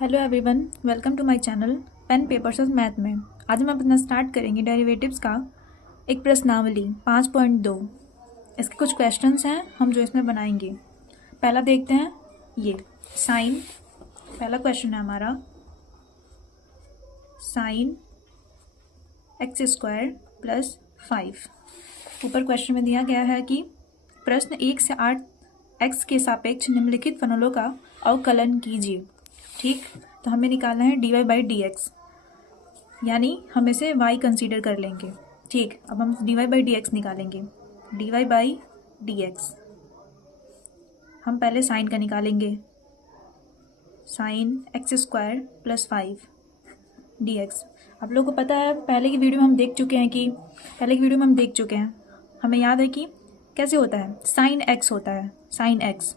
Hello everyone, welcome to my channel pen papers of math में। आज हम अपना स्टार्ट करेंगे डेरिवेटिव्स का एक प्रश्नावली 5.2। इसके कुछ क्वेश्चंस हैं हम जो इसमें बनाएंगे। पहला देखते हैं ये साइन। पहला क्वेश्चन है हमारा साइन एक्स स्क्वायर प्लस 5। ऊपर क्वेश्चन में दिया गया है कि प्रश्न 1 से 8 एक्स के सापेक्ष निम्नलिखित फलनों का अवकलन कीजिए। ठीक, तो हमें निकालना है dy बाई डी एक्स, यानी हम इसे y कंसीडर कर लेंगे। ठीक, अब हम dy बाई डी एक्स निकालेंगे। dy बाई डी एक्स हम पहले साइन का निकालेंगे, sine x square plus 5 D x. आप लोगों को पता है, पहले की वीडियो में हम देख चुके हैं हमें याद है कि कैसे होता है। साइन एक्स होता है, साइन एक्स।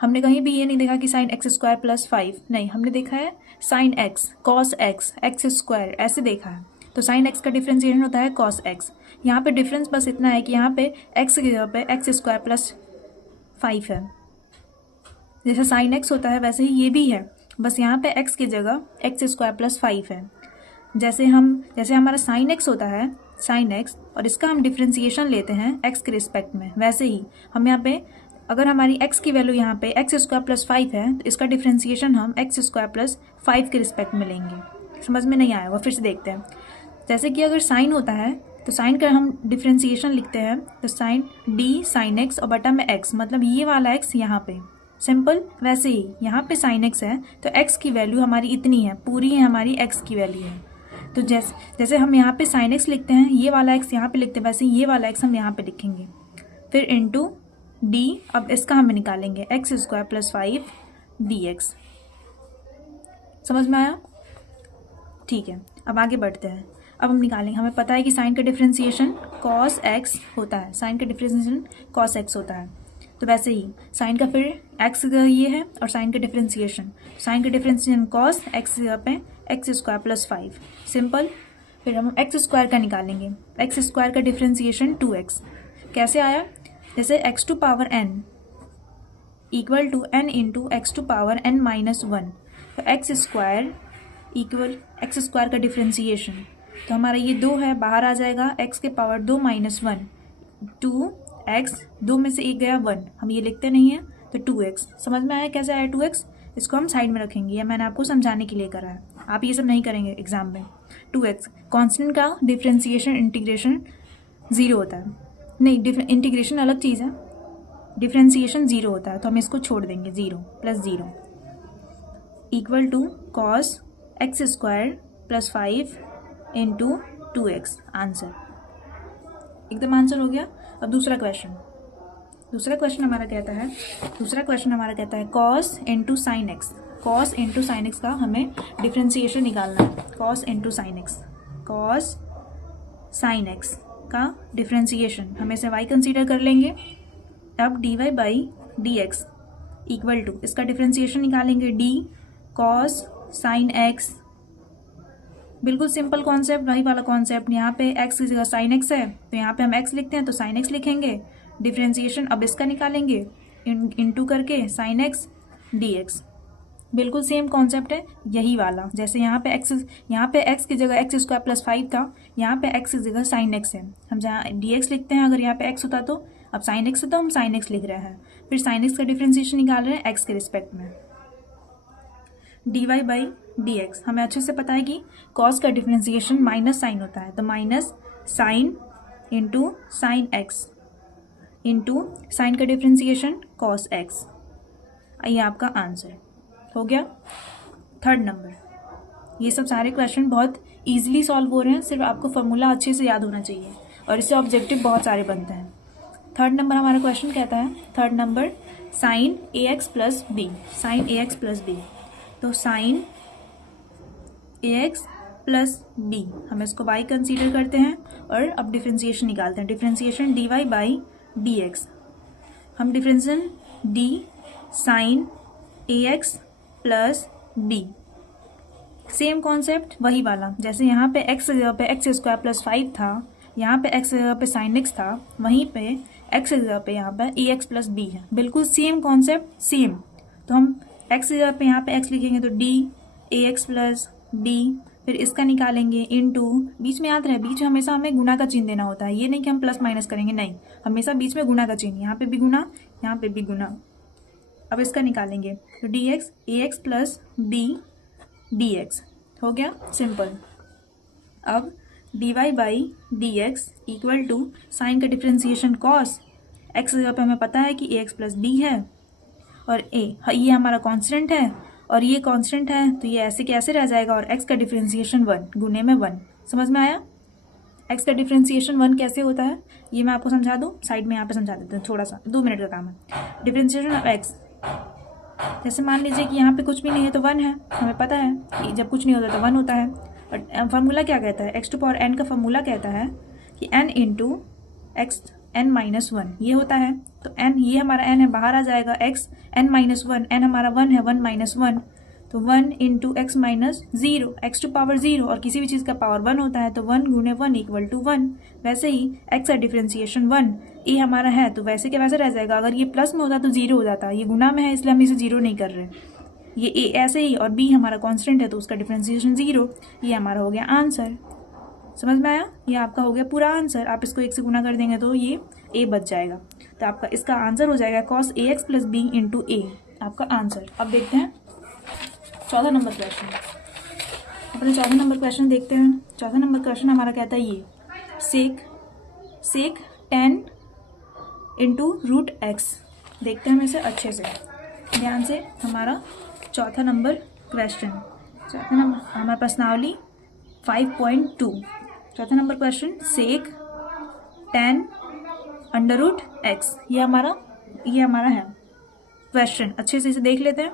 हमने कहीं भी ये नहीं देखा कि साइन एक्स स्क्वायर प्लस 5, नहीं, हमने देखा है sign x cos x x square, ऐसे देखा है। तो साइन एक्स का डिफ्रेंशिएशन होता है कॉस एक्स। यहाँ पे डिफरेंस बस इतना है कि यहाँ पे एक्स की जगह पे एक्स स्क्वायर प्लस 5 है। जैसे साइन एक्स होता है वैसे ही ये भी है, बस यहाँ पे एक्स की जगह एक्स स्क्वायर प्लस 5 है। जैसे हमारा साइन एक्स होता है साइन एक्स, और इसका हम डिफ्रेंशिएशन लेते हैं एक्स के रिस्पेक्ट में, वैसे ही हम यहाँ पे अगर हमारी x की वैल्यू यहाँ पे एक्स स्क्वायर प्लस 5 है तो इसका डिफ्रेंशिएशन हम एक्स स्क्वायर प्लस 5 के रिस्पेक्ट में लेंगे। समझ में नहीं आया वो फिर से देखते हैं। जैसे कि अगर साइन होता है तो साइन का हम डिफ्रेंशिएशन लिखते हैं, तो साइन डी साइन एक्स और बटा में x, मतलब ये वाला x यहाँ पे सिंपल। वैसे ही यहाँ पे साइन एक्स है तो x की वैल्यू हमारी इतनी है, पूरी है हमारी x की वैल्यू है। तो जैसे हम यहाँ पे साइन एक्स लिखते हैं, ये वाला x यहाँ पे लिखते हैं, वैसे ये वाला x हम यहाँ पे लिखेंगे। फिर इंटू डी, अब इसका हमें निकालेंगे x square plus 5 D x. समझ में आया? ठीक है, अब आगे बढ़ते हैं। अब हम निकालेंगे, हमें पता है कि साइन का डिफ्रेंशिएशन कॉस एक्स होता है, साइन का डिफ्रेंशिएशन कॉस एक्स होता है। तो वैसे ही साइन का फिर एक्स ये है और साइन का डिफ्रेंशिएशन कॉस एक्स पे एक्स स्क्वायर प्लस 5, सिंपल। फिर हम एक्स स्क्वायर का निकालेंगे, एक्स स्क्वायर का डिफ्रेंशिएशन 2x। कैसे आया? जैसे x to power n equal to n into x to power n minus 1, तो x square equal x square का डिफ्रेंशिएशन, तो हमारा ये 2 है, बाहर आ जाएगा x के पावर 2 माइनस 1, 2x, 2 में से 1 गया 1, हम ये लिखते नहीं है, तो 2x। समझ में आया कैसे आया 2x? इसको हम साइड में रखेंगे, या मैंने आपको समझाने के लिए करा है, आप ये सब नहीं करेंगे एग्जाम में। 2x कॉन्स्टेंट का डिफ्रेंशिएशन इंटीग्रेशन 0 होता है, नहीं, इंटीग्रेशन अलग चीज़ है, डिफ्रेंशिएशन 0 होता है, तो हम इसको छोड़ देंगे, 0 plus 0 equal to cos x square plus 5 into 2x। Answer एकदम आंसर हो गया। अब दूसरा क्वेश्चन हमारा कहता है cos into sine x. Cos into sine x का हमें डिफ्रेंशिएशन निकालना है, cos into sine x, cos sine x का डिफ्रेंशिएशन हम इसे y कंसीडर कर लेंगे। अब dy by d x equal to, इसका डिफ्रेंशिएशन निकालेंगे d कॉस साइन x। बिल्कुल सिंपल कॉन्सेप्ट, वही वाला कॉन्सेप्ट। यहाँ पे x की जगह साइन x है तो यहाँ पे हम x लिखते हैं तो साइन x लिखेंगे। डिफ्रेंशिएशन अब इसका निकालेंगे इंटू करके साइन x dx। बिल्कुल सेम कॉन्सेप्ट है, यही वाला। जैसे यहाँ पे x की जगह एक्स स्क्वायर प्लस 5 था, यहाँ पे x की जगह साइन x है, हम जहाँ dx लिखते हैं, अगर यहाँ पे x होता तो अब साइन x होता, हम साइन x लिख रहे हैं। फिर साइन x का डिफ्रेंशिएशन निकाल रहे हैं x के रिस्पेक्ट में। dy बाई डी एक्स, हमें अच्छे से पता है कि cos का डिफ्रेंशिएशन माइनस साइन होता है, तो minus sine into sine x into sine का डिफ्रेंशिएशन cos x। ये आपका आंसर हो गया। थर्ड नंबर, ये सब सारे क्वेश्चन बहुत इजीली सॉल्व हो रहे हैं, सिर्फ आपको फॉर्मूला अच्छे से याद होना चाहिए और इससे ऑब्जेक्टिव बहुत सारे बनते हैं। थर्ड नंबर हमारा क्वेश्चन कहता है, third number sign a x plus B, sign a x plus B. तो sign a x plus B, हम इसको y कंसीडर करते हैं और अब डिफ्रेंशिएशन निकालते हैं। Differentiation dy by d x, हम differentiation d sine a x plus b, same concept वही वाला। जैसे यहाँ पे x जगह पे एक्स स्क्वायर प्लस 5 था, यहाँ पे x जगह पे साइन x था, वहीं पे x जगह पे यहाँ पे ए एक्स प्लस बी है। बिल्कुल सेम कॉन्सेप्ट, सेम। तो हम x जगह पे यहाँ पे x लिखेंगे तो d ax प्लस b, फिर इसका निकालेंगे इनटू, बीच में याद रहे बीच में हमेशा हमें गुना का चिन्ह देना होता है, ये नहीं कि हम प्लस माइनस करेंगे, नहीं, हमेशा बीच में गुना का चिन्ह, यहाँ पे भी गुना, यहाँ पे भी गुना। अब इसका निकालेंगे तो dx ax plus b dx हो गया सिंपल। अब dy by dx equal to sine का डिफ्रेंसिएशन कॉस, x जगह पे हमें पता है कि ax प्लस b है और a ये हमारा कांस्टेंट है और ये कांस्टेंट है, तो ये ऐसे के ऐसे रह जाएगा और x का डिफ्रेंसिएशन 1 गुने में 1। समझ में आया? x का डिफ्रेंसिएशन 1 कैसे होता है ये मैं आपको समझा दूँ, साइड में यहाँ पे समझा देते हैं, थोड़ा सा 2 मिनट का काम है। डिफ्रेंसिएशन ऑफ x, जैसे मान लीजिए कि यहाँ पे कुछ भी नहीं है तो 1 है, हमें पता है कि जब कुछ नहीं होता तो 1 होता है। और फार्मूला क्या कहता है, x टू पावर n का फार्मूला कहता है कि n into x n minus 1 ये होता है। तो n ये हमारा n है, बाहर आ जाएगा x n माइनस 1, n हमारा 1 है, 1 माइनस 1 तो 1 into x minus 0, x to power 0 और किसी भी चीज़ का पावर 1 होता है तो 1 गुने 1 इक्वल टू 1। वैसे ही x का डिफ्रेंसिएशन 1 ए हमारा है तो वैसे के वैसे रह जाएगा, अगर ये प्लस में होता तो 0 हो जाता, ये गुना में है इसलिए हम इसे 0 नहीं कर रहे, ये ए ऐसे ही, और b हमारा कांस्टेंट है तो उसका डिफ्रेंसिएशन 0, ये हमारा हो गया आंसर। समझ में आया? ये आपका हो गया पूरा आंसर। आप इसको 1 से गुना कर देंगे तो ये a बच जाएगा, तो आपका इसका आंसर हो जाएगा cos ax plus b into a, आपका आंसर। अब देखते हैं 14 नंबर क्वेश्चन। अपने 14 नंबर क्वेश्चन देखते हैं। 14 नंबर क्वेश्चन हमारा कहता है ये सेक 10 इंटू रूट एक्स। देखते हैं हम इसे अच्छे से ध्यान से। हमारा 4 नंबर क्वेश्चन, 4 नंबर हमारे प्रश्नावली 5.2। 4 नंबर क्वेश्चन सेक 10 अंडर रूट एक्स, ये हमारा है क्वेश्चन। अच्छे से इसे देख लेते हैं।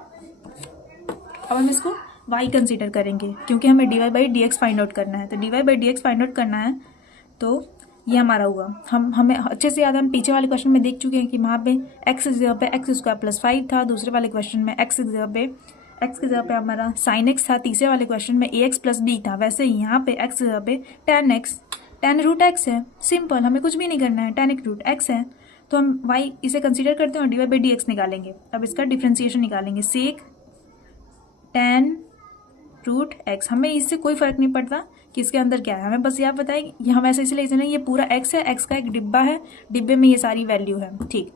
अब हम इसको y कंसीडर करेंगे क्योंकि हमें dy by d x find out करना है, तो dy by d x find out करना है तो ये हमारा हुआ। हमें अच्छे से याद है, हम पीछे वाले क्वेश्चन में देख चुके हैं कि वहाँ पे x की जगह पे एक्स स्क्वायर प्लस 5 था, दूसरे वाले क्वेश्चन में x की जगह पे हमारा साइन x था, तीसरे वाले क्वेश्चन में ax प्लस b था। वैसे ही यहाँ पे x की जगह पे tan रूट x है, सिंपल, हमें कुछ भी नहीं करना है, tan रूट x है तो हम y इसे कंसीडर करते हैं और d y by d x निकालेंगे। अब इसका डिफ्रेंसिएशन निकालेंगे, सेक tan रूट एक्स, हमें इससे कोई फर्क नहीं पड़ता कि इसके अंदर क्या है, हमें बस यह पता है कि हम ऐसे इसलिए लेते हैं, ये पूरा x है, x का एक डिब्बा है, डिब्बे में ये सारी वैल्यू है, ठीक।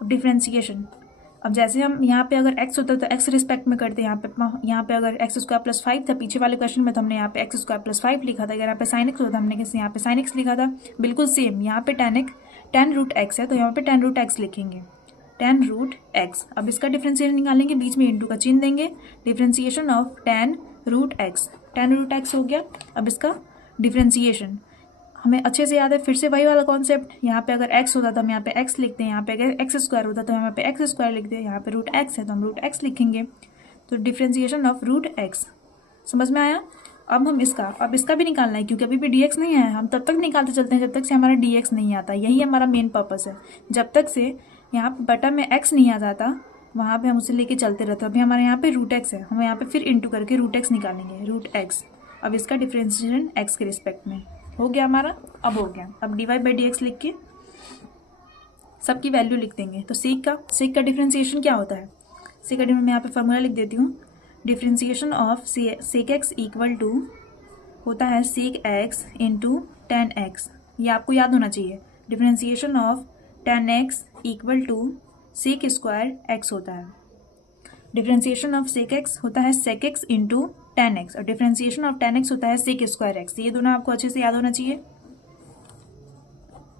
अब डिफ्रेंसिएशन, अब जैसे हम यहाँ पे अगर x होता है तो x रिस्पेक्ट में करते हैं, यहाँ पे अगर एक्स स्क्वायर प्लस 5 था पीछे वाले क्वेश्चन में तो हमने यहाँ पे एक्स स्क्वायर प्लस 5 लिखा था, अगर यहाँ पे साइन एक्स होता हमने कैसे यहाँ पे साइन एक्स लिखा था, बिल्कुल सेम। यहाँ पे tan रूट एक्स है तो यहाँ पे tan रूट एक्स लिखेंगे, tan रूट एक्स। अब इसका डिफ्रेंसिएशन निकालेंगे, बीच में इंटू का चिन्ह देंगे, differentiation of tan root x हो गया। अब इसका डिफ्रेंसिएशन हमें अच्छे से याद है, फिर से वही वाला कॉन्सेप्ट, यहाँ पे अगर x होता तो हम यहाँ पे x लिखते हैं, यहाँ पे अगर एक्स स्क्वायर होता तो हम यहाँ पे एक्स स्क्वायर लिखते हैं, यहाँ पे रूट एक्स है तो हम रूट एक्स लिखेंगे, तो डिफ्रेंसिएशन ऑफ रूट एक्स। समझ में आया? अब इसका भी निकालना है क्योंकि अभी भी dx नहीं है, हम तब तक निकालते चलते हैं जब तक से हमारा dx नहीं आता, यही हमारा मेन पर्पस है। जब तक से यहाँ पे बटा में x नहीं आ जाता वहाँ पे हम उसे लेके चलते रहते हैं। अभी हमारे यहाँ पे रूट एक्स है, हम यहाँ पे फिर इंटू करके रूट एक्स निकालेंगे, रूट एक्स। अब इसका डिफ्रेंसिएशन x के रिस्पेक्ट में हो गया हमारा, अब हो गया। अब d y by d x लिख के सबकी वैल्यू लिख देंगे। तो सेक का डिफ्रेंसिएशन क्या होता है, सेक का मैं यहाँ पे फॉर्मूला लिख देती हूँ, differentiation of sec x equal to होता है sec x into tan x, ये आपको याद होना चाहिए। Differentiation of tan x equal to sec square x होता है। डिफ्रेंसिएशन ऑफ सेक एक्स होता है sec x into tan x और डिफ्रेंसिएशन ऑफ टेन एक्स होता है सेक स्क्वायर एक्स। ये दोनों आपको अच्छे से याद होना चाहिए।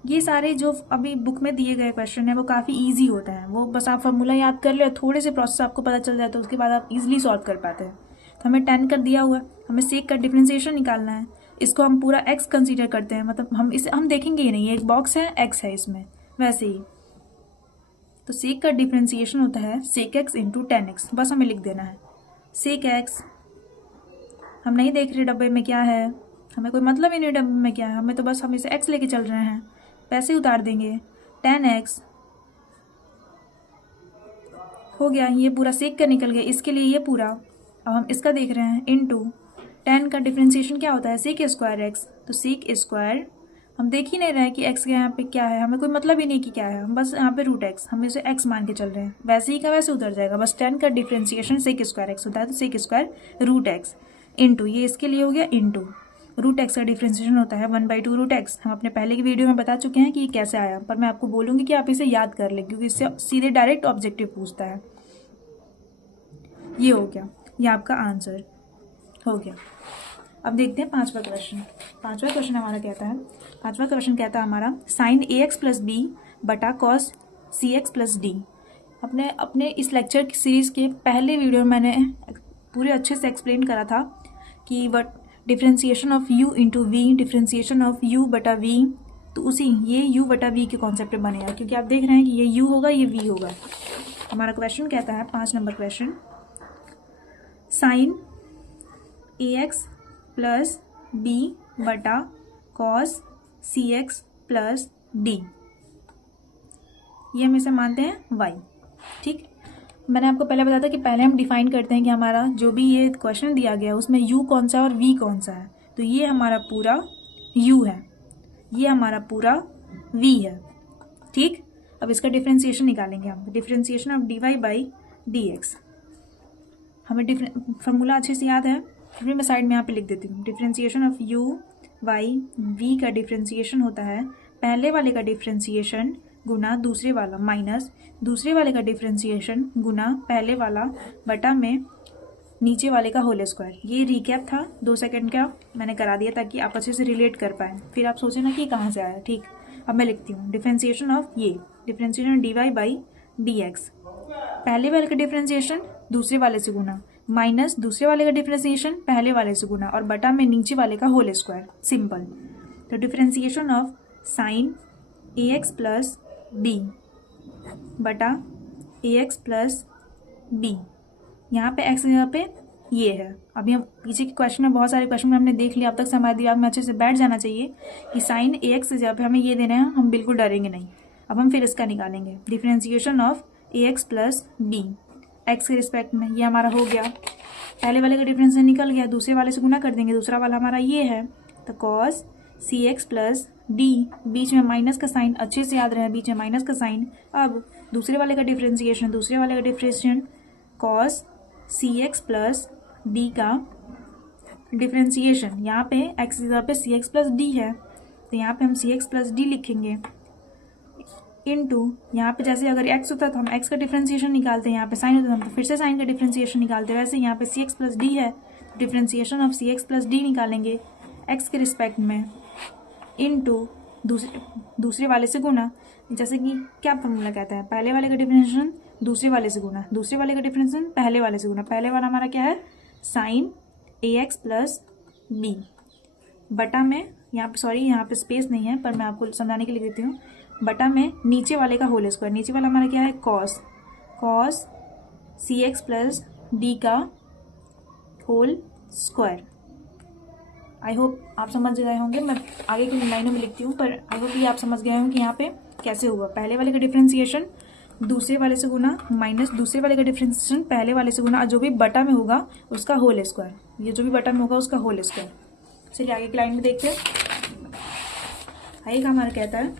ये सारे जो अभी बुक में दिए गए क्वेश्चन है वो काफ़ी इजी होता है, वो बस आप फार्मूला याद कर ले, थोड़े से प्रोसेस आपको पता चल जाए तो उसके बाद आप इजीली सॉल्व कर पाते हैं। तो हमें टेन कर दिया हुआ, हमें सेक का डिफ्रेंसिएशन निकालना है, इसको हम पूरा एक्स कंसीडर करते हैं, मतलब हम देखेंगे ही नहीं, एक बॉक्स है एक्स है इसमें, वैसे ही। तो सेक का डिफ्रेंसिएशन होता है sec x into tan x, बस हमें लिख देना है सेक एक्स। हम नहीं देख रहे डब्बे में क्या है, हमें कोई मतलब ही नहीं डब्बे में क्या है, हमें तो बस हम इसे एक्स लेके चल रहे हैं, पैसे उतार देंगे, टेन एक्स हो गया। ये पूरा सेक का निकल गया, इसके लिए ये पूरा। अब हम इसका देख रहे हैं इंटू टेन का डिफ्रेंसिएशन क्या होता है सेक स्क्वायर एक्स, तो सेक स्क्वायर हम देख ही नहीं रहे हैं कि एक्स के यहाँ पे क्या है, हमें कोई मतलब ही नहीं कि क्या है, हम बस यहाँ पे रूट एक्स हम इसे एक्स मान के चल रहे हैं, वैसे ही का वैसे उधर जाएगा। बस 10 का डिफ्रेंसिएशन सेक स्क्वायर एक्स होता है, तो sec square root x into ये इसके लिए हो गया इंटू रूट एक्स का डिफ्रेंसिएशन होता है 1/2 रूट एक्स। हम अपने पहले की वीडियो में बता चुके हैं कि ये कैसे आया, पर मैं आपको बोलूँगी कि आप इसे याद कर लें, क्योंकि इससे सीधे डायरेक्ट ऑब्जेक्टिव पूछता है। ये हो गया, ये आपका आंसर हो गया। अब देखते हैं पांचवा क्वेश्चन। पांचवा क्वेश्चन हमारा कहता है, पांचवा क्वेश्चन कहता है हमारा sign a x plus b बटा cos c x plus D. अपने इस लेक्चर की सीरीज के पहले वीडियो में मैंने पूरे अच्छे से एक्सप्लेन करा था कि what differentiation of u into v, differentiation of u बटा v, तो उसी ये u बटा v के कॉन्सेप्ट में बनेगा, क्योंकि आप देख रहे हैं कि ये u होगा ये v होगा। हमारा क्वेश्चन कहता है 5 number question, sign a x plus b बटा cos c x plus D, ये हम इसे मानते हैं y। ठीक, मैंने आपको पहले बताया था कि पहले हम डिफाइन करते हैं कि हमारा जो भी ये क्वेश्चन दिया गया है उसमें u कौन सा और v कौन सा है। तो ये हमारा पूरा u है, ये हमारा पूरा v है। ठीक, अब इसका डिफ्रेंसिएशन निकालेंगे हम, differentiation of dy by dx। हमें फार्मूला अच्छे से याद है, फिर मैं साइड में यहाँ पे लिख देती हूँ। Differentiation of u by v का डिफ्रेंसिएशन होता है पहले वाले का डिफ्रेंसिएशन गुना दूसरे वाला माइनस दूसरे वाले का डिफ्रेंसिएशन गुना पहले वाला बटा में नीचे वाले का होल स्क्वायर। ये रिकैप था 2 सेकंड का, मैंने करा दिया ताकि आप अच्छे से रिलेट कर पाएँ, फिर आप सोचें ना कि कहाँ से आया। ठीक, अब मैं लिखती हूँ डिफ्रेंसिएशन ऑफ ये differentiation d y by d x, पहले वाले का डिफ्रेंसिएशन दूसरे वाले से गुना माइनस दूसरे वाले का डिफ्रेंसिएशन पहले वाले से गुना और बटा में नीचे वाले का होल स्क्वायर, सिंपल। तो differentiation of sine a x plus b बटा ए एक्स प्लस बी, यहाँ पे एक्स जगह पे ये है। अभी हम पीछे के क्वेश्चन में बहुत सारे क्वेश्चन में हमने देख लिया, अब तक से हमारे दिमाग में अच्छे से बैठ जाना चाहिए कि साइन ए एक्स जगह पे हमें ये देना है, हम बिल्कुल डरेंगे नहीं। अब हम फिर इसका निकालेंगे differentiation of a x plus b x के रिस्पेक्ट में, ये हमारा हो गया। पहले वाले का डिफरेंस निकल गया, दूसरे वाले से गुना कर देंगे, दूसरा वाला हमारा ये है, तो cos c x plus D, बीच में माइनस का साइन अच्छे से याद रहे, बीच में माइनस का साइन। अब दूसरे वाले का डिफ्रेंसिएशन, दूसरे वाले का differentiation cos c x plus D का डिफ्रेंसिएशन, यहाँ पे एक्स जगह पे सी एक्स प्लस डी है, तो यहाँ पे हम सी एक्स प्लस डी लिखेंगे इनटू, यहाँ पे जैसे अगर x होता तो हम x का डिफ्रेंसिएशन निकालते हैं, यहाँ पे साइन होता तो हम फिर से साइन का डिफ्रेंसिएशन निकालते हैं। वैसे यहाँ पे सी एक्स प्लस डी है, differentiation of c x plus d निकालेंगे x के रिस्पेक्ट में इनटू दूसरे वाले से गुना। जैसे कि क्या फॉर्मूला कहता है, पहले वाले का डिफ्रेंसिएशन दूसरे वाले से गुना, दूसरे वाले का डिफ्रेंसिएशन पहले वाले से गुना, पहले वाला हमारा क्या है sign a x plus b बटा में, यहाँ पे सॉरी यहाँ पे स्पेस नहीं है पर मैं आपको समझाने के लिए देती हूँ, बटा में नीचे वाले का होल स्क्वायर, नीचे वाला हमारा क्या है cos c x plus D का होल स्क्वायर। आई होप आप समझ गए होंगे, मैं आगे की लाइनों में लिखती हूँ पर आई होप ये आप समझ गए होंगे कि यहाँ पे कैसे हुआ। पहले वाले का डिफ्रेंसिएशन दूसरे वाले से गुना माइनस दूसरे वाले का डिफ्रेंसिएशन पहले वाले से गुना, और जो भी बटा में होगा उसका होल स्क्वायर, ये जो भी बटा में होगा उसका होल स्क्वायर। चलिए आगे की लाइन में देखते हैं। आगे का हमारा कहता है,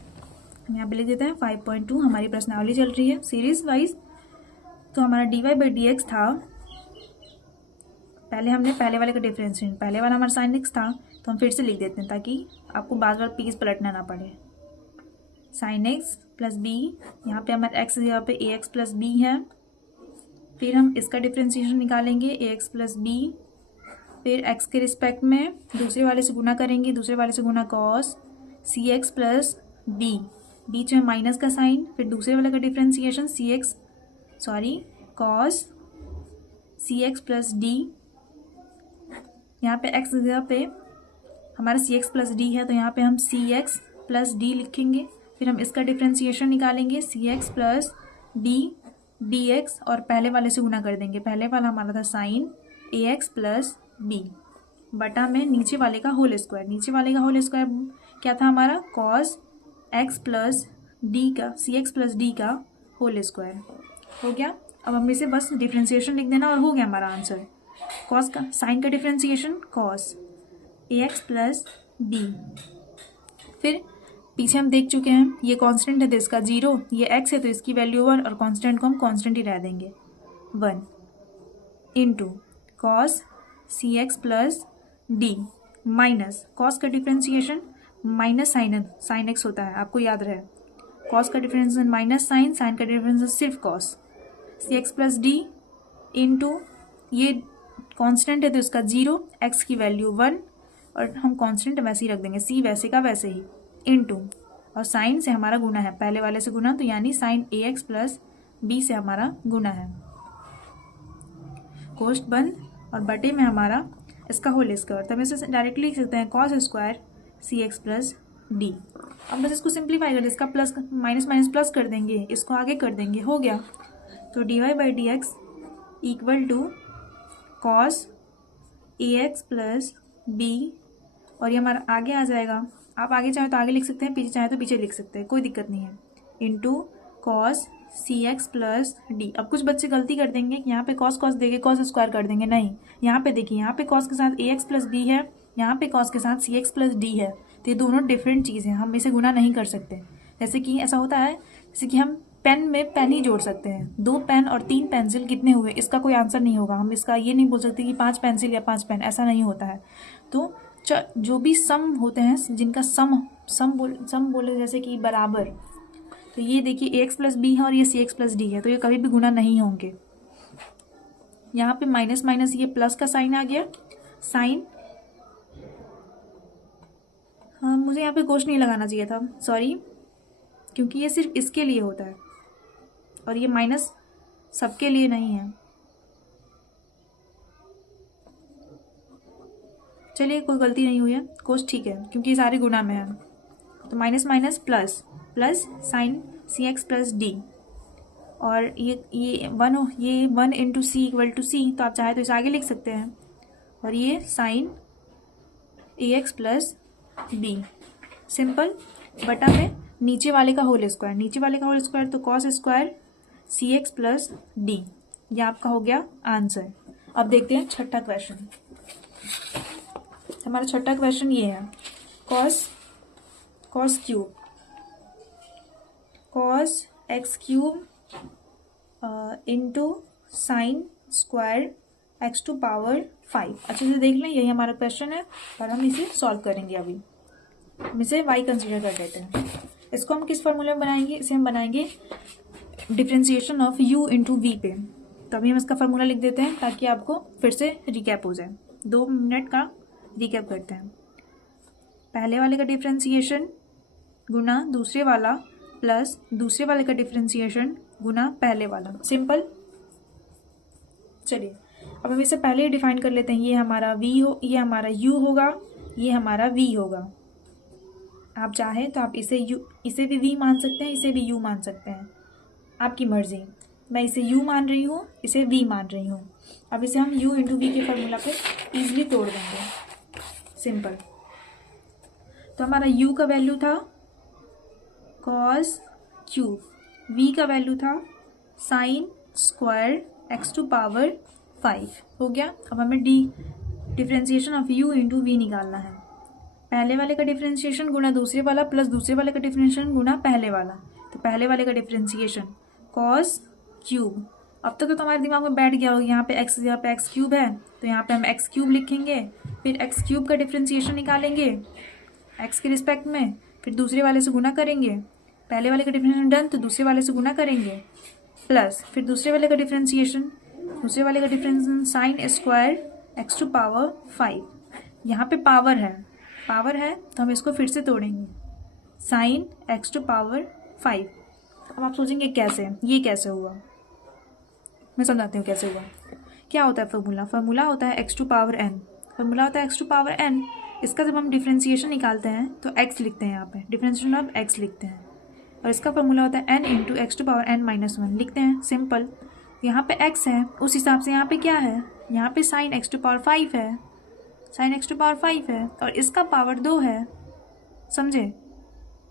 यहाँ पे लिख देते हैं 5.2, हमारी प्रश्नावली चल रही है सीरीज वाइज। तो हमारा d y by d x था, पहले हमने पहले वाले का डिफरेंशिएशन, पहले वाला हमारा साइन एक्स था, तो हम फिर से लिख देते हैं ताकि आपको बार बार पेज पलटना ना पड़े। साइन एक्स प्लस बी, यहाँ पे हमारा एक्स यहाँ पे ए एक्स प्लस बी है, फिर हम इसका डिफरेंशिएशन निकालेंगे ए एक्स प्लस बी, फिर एक्स के रिस्पेक्ट में दूसरे वाले से गुना करेंगे, दूसरे वाले से गुना cos c x plus B, बीच में माइनस का साइन, फिर दूसरे वाले का differentiation cos c x plus D, यहाँ पे एक्स जगह पे हमारा सी एक्स प्लस डी है तो यहाँ पे हम सी एक्स प्लस डी लिखेंगे, फिर हम इसका डिफ्रेंसिएशन निकालेंगे सी एक्स प्लस डी एक्स और पहले वाले से गुना कर देंगे, पहले वाला हमारा था sign a x plus b बटा में नीचे वाले का होल स्क्वायर, नीचे वाले का होल स्क्वायर क्या था हमारा कॉस एक्स प्लस डी का सी एक्स प्लस डी का होल स्क्वायर हो गया। अब हम इसे बस डिफ्रेंसिएशन लिख देना और हो गया हमारा आंसर। कॉस का साइन का differentiation cos a x plus B, फिर पीछे हम देख चुके हैं, ये कांस्टेंट है तो इसका 0, ये x है तो इसकी वैल्यू 1, और कांस्टेंट को हम कांस्टेंट ही रह देंगे 1 into cos c x plus d minus cos का डिफ्रेंसिएशन माइनस साइन एक्स होता है, आपको याद रहे। कॉस का डिफ्रेंसिएशन माइनस साइन, साइन का डिफ्रेंसिएशन सिर्फ cos, c x plus d into ये कांस्टेंट है तो इसका 0, x की वैल्यू 1, और हम कांस्टेंट वैसे ही रख देंगे, c वैसे का वैसे ही, इंटू और साइन से हमारा गुना है, पहले वाले से गुना, तो यानी sign a x plus B से हमारा गुना है, कोष्ट बंद, और बटे में हमारा इसका होल स्क्वायर, तो हम इसे डायरेक्टली लिख सकते हैं कॉस स्क्वायर सी एक्स प्लस डी। अब बस इसको सिंप्लीफाई कर, इसका प्लस माइनस माइनस प्लस कर देंगे, इसको आगे कर देंगे, हो गया। तो d y by d x equal to cos a x plus b, और ये हमारा आगे आ जाएगा, आप आगे चाहे तो आगे लिख सकते हैं, पीछे चाहे तो पीछे लिख सकते हैं, कोई दिक्कत नहीं है, into cos c x plus D. अब कुछ बच्चे गलती कर देंगे कि यहाँ पे कॉस कॉस देंगे कॉस स्क्वायर कर देंगे, नहीं, यहाँ पे देखिए, यहाँ पे कॉस के साथ ए एक्स प्लस बी है, यहाँ पे कॉस के साथ सी एक्स प्लस डी है, तो ये दोनों डिफरेंट चीज़ हैं, हम इसे गुना नहीं कर सकते। जैसे कि ऐसा होता है, जैसे कि हम पेन में पेन ही जोड़ सकते हैं, 2 पेन और 3 पेंसिल कितने हुए, इसका कोई आंसर नहीं होगा, हम इसका ये नहीं बोल सकते कि 5 पेंसिल या 5 पेन, ऐसा नहीं होता है। तो जो भी सम होते हैं, जिनका सम बोले जैसे कि बराबर, तो ये देखिए ए एक्स प्लस बी है और ये सी एक्स प्लस डी है, तो ये कभी भी गुना नहीं होंगे। यहाँ पे माइनस माइनस ये प्लस का साइन आ गया, साइन, हाँ मुझे यहाँ पे कोश नहीं लगाना चाहिए था, सॉरी, क्योंकि ये सिर्फ इसके लिए होता है और ये माइनस सबके लिए नहीं है। चलिए कोई गलती नहीं हुई है, कोश ठीक है, क्योंकि ये सारे गुना में है। तो minus minus plus, plus sine c x plus d, और ये 1 into c equal to c, तो आप चाहे तो इसे आगे लिख सकते हैं, और ये sign a x plus B, simple, बटा में नीचे वाले का होल स्क्वायर, नीचे वाले का होल स्क्वायर तो कॉस स्क्वायर सी एक्स प्लस डी, ये आपका हो गया आंसर। अब देखते हैं छठा क्वेश्चन। हमारा छठा क्वेश्चन ये है, cos cube, cos x cube into sine square x to power 5। अच्छे से देख लें, यही हमारा क्वेश्चन है और हम इसे सॉल्व करेंगे। अभी हम इसे y कंसीडर कर लेते हैं। इसको हम किस फॉर्मूले में बनाएंगे, इसे हम बनाएंगे differentiation of u into v पे। तो अभी हम इसका फॉर्मूला लिख देते हैं ताकि आपको फिर से रिकैप हो जाए। 2 मिनट का रिकैप करते हैं। पहले वाले का डिफ्रेंसिएशन गुना दूसरे वाला प्लस दूसरे वाले का डिफ्रेंसिएशन गुना पहले वाला, सिंपल। चलिए अब हम इसे पहले ही डिफाइन कर लेते हैं। ये हमारा ये हमारा u होगा, ये हमारा v होगा। आप चाहें तो आप इसे भी v मान सकते हैं, इसे भी u मान सकते हैं, आपकी मर्जी। मैं इसे u मान रही हूँ, इसे v मान रही हूँ। अब इसे हम u इंटू वी के फॉर्मूला पे इजीली तोड़ देंगे, सिंपल। तो हमारा u का वैल्यू था कॉस क्यूब, v का वैल्यू था sine square x to power 5 हो गया। अब हमें differentiation of u into v निकालना है। पहले वाले का डिफ्रेंसिएशन गुना दूसरे वाला प्लस दूसरे वाले का डिफ्रेंसिएशन गुना पहले वाला, तो पहले वाले का डिफ्रेंसिएशन कॉस क्यूब। अब तक तो हमारे दिमाग में बैठ गया होगा, यहाँ पे एक्स क्यूब है तो यहाँ पे हम एक्स क्यूब लिखेंगे, फिर एक्स क्यूब का डिफ्रेंसिएशन निकालेंगे एक्स के रिस्पेक्ट में, फिर दूसरे वाले से गुना करेंगे, पहले वाले का डिफ्रेंसिएशन डन तो दूसरे वाले से गुना करेंगे, प्लस फिर दूसरे वाले का differentiation sine square x to power 5। यहाँ पे पावर है तो हम इसको फिर से तोड़ेंगे, साइन एक्स टू पावर 5। अब आप सोचेंगे कैसे, ये कैसे हुआ, मैं समझाती हूँ कैसे हुआ। क्या होता है फॉर्मूला होता है x to power n, formula होता है एक्स टू पावर एन। इसका जब हम डिफ्रेंसिएशन निकालते हैं तो एक्स लिखते हैं, यहाँ पे डिफ्रेंसिएशन ऑफ एक्स लिखते हैं, और इसका फॉर्मूला होता है n into x to power n minus 1 लिखते हैं, सिंपल। यहाँ पे एक्स है, उस हिसाब से यहाँ पे क्या है, यहाँ पे साइन एक्स टू पावर 5 है, साइन एक्स टू पावर 5 है, और इसका पावर 2 है। समझे,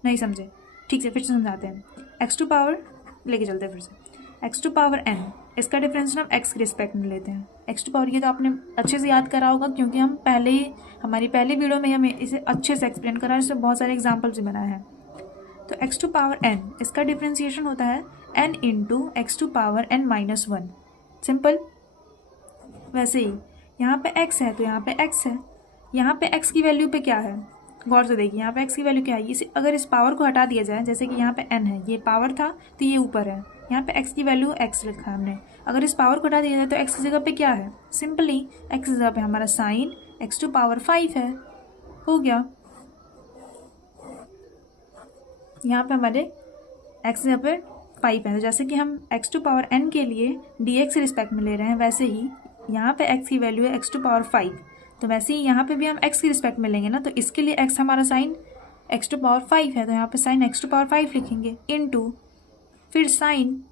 नहीं समझे, ठीक से फिर से समझाते हैं। एक्स टू पावर लेके चलते हैं फिर से, एक्स टू पावर एन, इसका डिफरेंशियल हम एक्स के रिस्पेक्ट में लेते हैं। एक्स टू पावर, ये तो आपने अच्छे से याद करा होगा क्योंकि हम हमारी पहली वीडियो में हमें इसे अच्छे से एक्सप्लेन करा है, इससे बहुत सारे एग्जाम्पल से बनाया है। तो x टू पावर n इसका डिफ्रेंसिएशन होता है n into x to power n minus 1। Simple. वैसे ही यहाँ पे x है तो यहाँ पे x है, यहाँ पे x की वैल्यू पे क्या है, गौर से देखिए यहाँ पे x की वैल्यू क्या है। इसे अगर इस पावर को हटा दिया जाए, जैसे कि यहाँ पे n है, ये पावर था तो ये ऊपर है, यहाँ पे x की वैल्यू x लिखा हमने। अगर इस पावर को हटा दिया जाए तो x की जगह पे क्या है, सिंपली x की जगह पे हमारा साइन x टू पावर 5 है। हो गया। यहाँ पे हमारे x की जगह पे 5 है, तो जैसे कि हम x टू पावर n के लिए dx के रिस्पेक्ट में ले रहे हैं, वैसे ही यहाँ पे x की वैल्यू है x टू पावर 5, तो वैसे ही यहाँ पे भी हम x के रिस्पेक्ट में लेंगे ना, तो इसके लिए x हमारा साइन x टू पावर 5 है, तो यहाँ पे साइन x टू पावर 5 लिखेंगे इनटू फिर साइन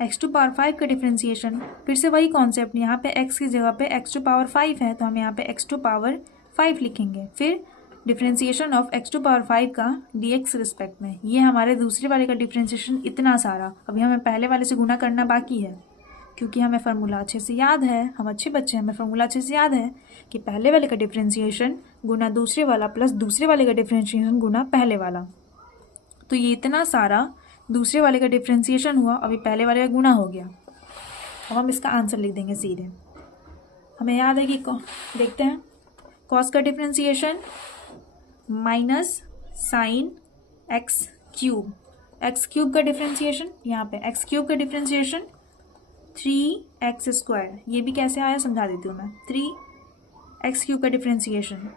x टू पावर 5 का डिफ्रेंसिएशन, फिर से वही कॉन्सेप्ट, यहाँ पे x की जगह पे x टू पावर 5 है तो हम यहाँ पे x टू पावर 5 लिखेंगे, फिर differentiation of x to power 5 का dx रिस्पेक्ट में। ये हमारे दूसरे वाले का डिफ्रेंसिएशन इतना सारा, अभी हमें पहले वाले से गुना करना बाकी है, क्योंकि हमें फार्मूला अच्छे से याद है, हम अच्छे बच्चे हैं, हमें फार्मूला अच्छे से याद है कि पहले वाले का डिफ्रेंसिएशन गुना दूसरे वाला प्लस दूसरे वाले का डिफ्रेंसिएशन गुना पहले वाला। तो ये इतना सारा दूसरे वाले का डिफ्रेंसिएशन हुआ, अभी पहले वाले का गुना हो गया। अब हम इसका आंसर लिख देंगे सीधे। हमें याद है कि देखते हैं, कॉस का differentiation minus sine x cube का डिफ्रेंसिएशन, यहाँ पे एक्स क्यूब का डिफ्रेंसिएशन 3x²। ये भी कैसे आया समझा देती हूँ मैं। 3x³ का डिफ्रेंसिएशन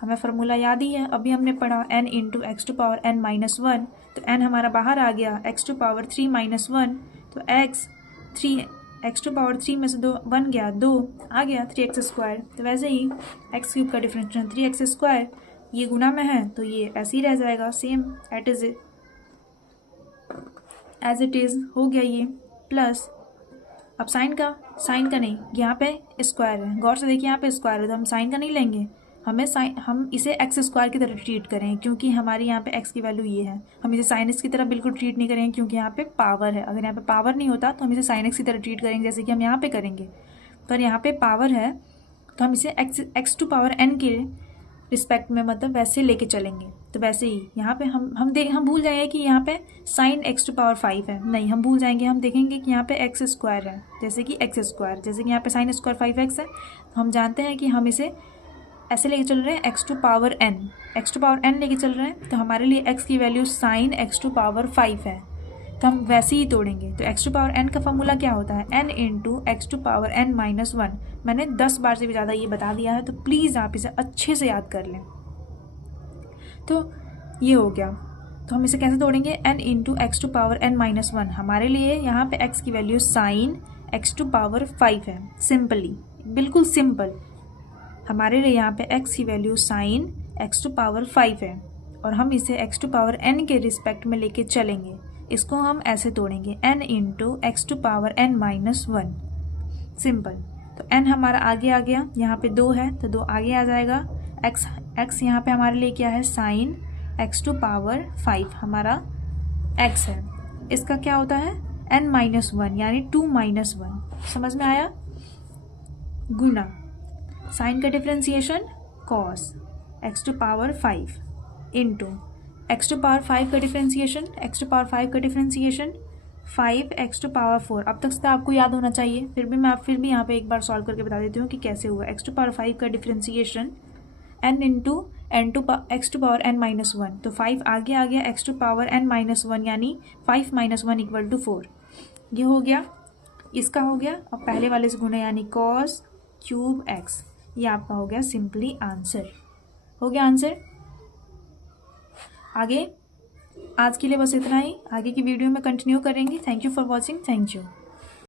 हमें फार्मूला याद ही है, अभी हमने पढ़ा n into x to power n minus 1, तो n हमारा बाहर आ गया, x टू पावर 3 माइनस 1, तो x टू पावर 3 में से 2 बन गया, 2 आ गया 3x²। तो वैसे ही x³ का डिफ्रेंसिएशन 3x², ये गुना में है तो ये ऐसे ही रह जाएगा, सेम एज इट इज़ हो गया ये, प्लस अब साइन का नहीं, यहाँ पे स्क्वायर है, गौर से देखिए यहाँ पे स्क्वायर है तो हम साइन का नहीं लेंगे, हम इसे x² की तरह ट्रीट करें, क्योंकि हमारे यहाँ पे x की वैल्यू ये है। हम इसे साइन x की तरह बिल्कुल ट्रीट नहीं करेंगे, क्योंकि यहाँ पे पावर है। अगर यहाँ पे पावर नहीं होता तो हम इसे साइन x की तरह ट्रीट करेंगे, जैसे कि हम यहाँ पे करेंगे, पर यहाँ पे पावर है तो हम इसे x टू पावर n के रिस्पेक्ट में मतलब वैसे लेके चलेंगे। तो वैसे ही यहाँ पे हम भूल जाएंगे कि यहाँ पे साइन x टू पावर 5 है, नहीं हम भूल जाएंगे, हम देखेंगे कि यहाँ पे x² है, जैसे कि x², जैसे कि यहाँ पे साइन स्क्वायर 5x है, तो हम जानते हैं कि हम इसे ऐसे लेके चल रहे हैं x टू पावर n लेके चल रहे हैं, तो हमारे लिए x की value sine x to power 5 है, तो हम वैसे ही तोड़ेंगे। तो x टू पावर n का फॉर्मूला क्या होता है, n into x to power n minus 1। मैंने 10 बार से भी ज़्यादा ये बता दिया है, तो प्लीज़ आप इसे अच्छे से याद कर लें। तो ये हो गया, तो हम इसे कैसे तोड़ेंगे, n into x to power n minus 1, हमारे लिए यहाँ पे x की value sine x to power 5 है, सिंपली बिल्कुल सिंपल। हमारे लिए यहाँ पे x की value sine x to power 5 है, और हम इसे x टू पावर n के रिस्पेक्ट में लेके चलेंगे। इसको हम ऐसे तोड़ेंगे, n into x to power n minus 1, simple. तो n हमारा आगे आ गया, यहाँ पे 2 है तो 2 आगे आ जाएगा, x यहाँ पे हमारे लिए क्या है, साइन x टू पावर 5 हमारा x है। इसका क्या होता है, n माइनस 1 यानी 2 माइनस 1, समझ में आया। गुना साइन का differentiation cos x to power 5 into x to power 5 का डिफ्रेंसिएशन 5x टू पावर 4। अब तक से आपको याद होना चाहिए, फिर भी यहाँ पे एक बार सॉल्व करके बता देती हूँ कि कैसे हुआ। x टू पावर 5 का differentiation n into x to power n minus 1, तो 5 आगे आ गया, x to power n minus 1 यानी 5 माइनस 1 इक्वल टू 4। ये हो गया, इसका हो गया। अब पहले वाले से गुना यानी cos क्यूब x, ये आपका हो गया सिंपली आंसर। हो गया आंसर। आगे आज के लिए बस इतना ही, आगे की वीडियो में कंटिन्यू करेंगे। Thank you for watching, thank you.